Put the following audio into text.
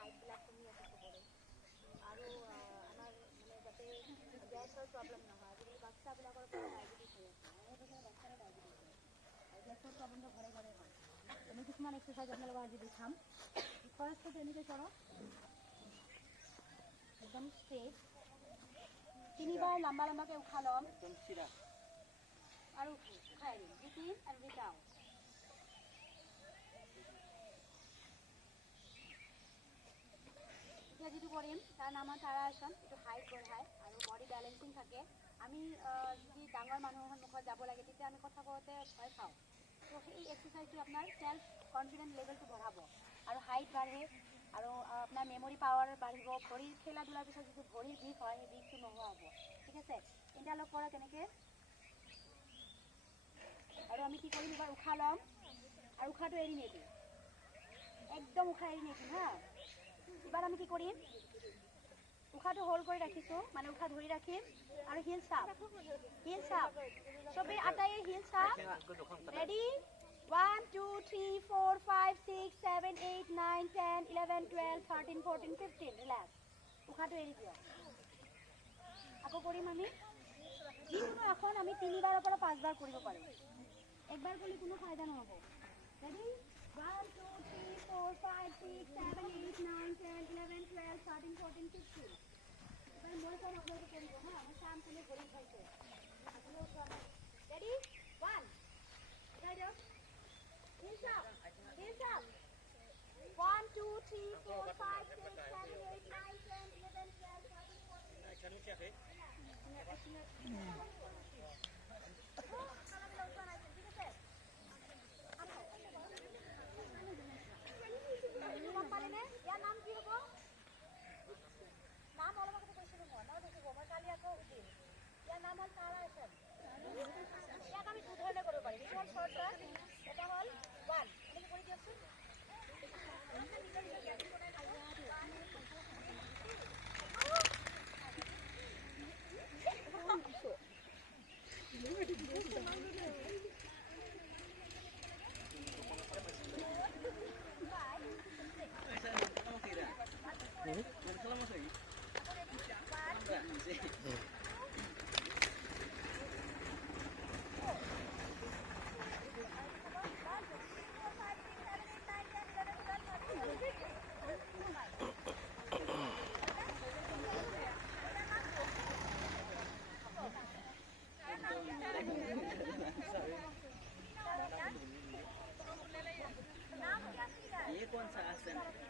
হাইটবিলাক কমি আছে চবৰে আৰু আমাৰ মানে যাতে গেছৰ প্ৰব্লেম নহয় আজিকালি বাচ্চাবিলাকৰ পৰা ডায়েবেটিছ হৈ আছে সেইবিলাক বাচ্চাৰো ডায়েবেটিছ হয় আৰু গেছৰ প্ৰব্লেমটো ঘৰে ঘৰে হয় আমি কিছুমান এক্সাৰচাইজ আপোনালোকক আজি দেখাম ফাৰ্ষ্টটো এনেকৈ কৰক একদম ষ্ট্ৰেইট 3বাৰ লম্বা লম্বাকৈ উশাহ ল'ম একদম চিধা আৰু উঠাই দিম breath in and breath out এতিয়া যিটো কৰিম তাৰ নাম হ'ল তাৰাসন এইটো হাইট বঢ়ায় আৰু বডি বেলেঞ্চিং থাকে আমি যদি ডাঙৰ মানুহৰ সন্মুখত যাব লাগে তেতিয়া আমি কথা কওঁতে ভয় খাওঁ তো সেই এক্সাৰচাইজটো আপোনাৰ চেল্ফ কনফিডেন্স লেভেলটো বঢ়াব আৰু হাইট বাঢ়ে আৰু আপোনাৰ মেমৰি পাৱাৰ বাঢ়িব ভৰিৰ খেলা ধূলাৰ পিছত যিটো ভৰিৰ বিষ হয় সেই বিষটো নোহোৱা হ'ব ঠিক আছে ইণ্টাৰলক কৰক এনেকৈ আৰু আমি কি কৰিম এবাৰ উশাহ ল'ম আৰু উশাহটো এৰি নিদিম একদম উশাহ এৰি নিদিম হা এবাৰ আমি কি কৰিম উশাহটো হোল্ড কৰি ৰাখিছোঁ মানে উশাহ ধৰি ৰাখিম আৰু হিল চাপ চবেই আটাইয়ে হিল চাপ ৰেডি 1 2 3 4 5 6 7 8 9 10 11 12 13 14 15 ৰিলেক্স উশাহটো এৰি দিয়ক আকৌ কৰিম আমি যিকোনো আসন আমি 3বাৰৰ পৰা 5বাৰ কৰিব পাৰোঁ একবাৰ কৰিলে কোনো ফায়দা নহ'ব ৰেডি 1 2 3 4 5 6 7 8 9 10 11 12 13 14 15 এবাৰ মই চাম আপোনালোকে কৰিব হা মই চাম কোনে ভৰি উঠাইছে আপোনালোক ৰেডি 1 উঠাই দিয়ক হিলছ আপ 1 2 3 4 5 6 7 8 9 10 11 12 13 14 ইয়াৰ নাম কি হ'ব নাম অলপ আগতে কৈছিলোঁ মই দেখিব মই কালি আকৌ উঠিম ইয়াৰ নাম হ'ল তাৰাসন ইয়াক আমি দুধৰণে কৰিব পাৰিম এইটো হ'ল শ্বৰ্ট এটা হ'ল 1 এনেকৈ কৰি দিয়কচোন ये कौन सा आसन है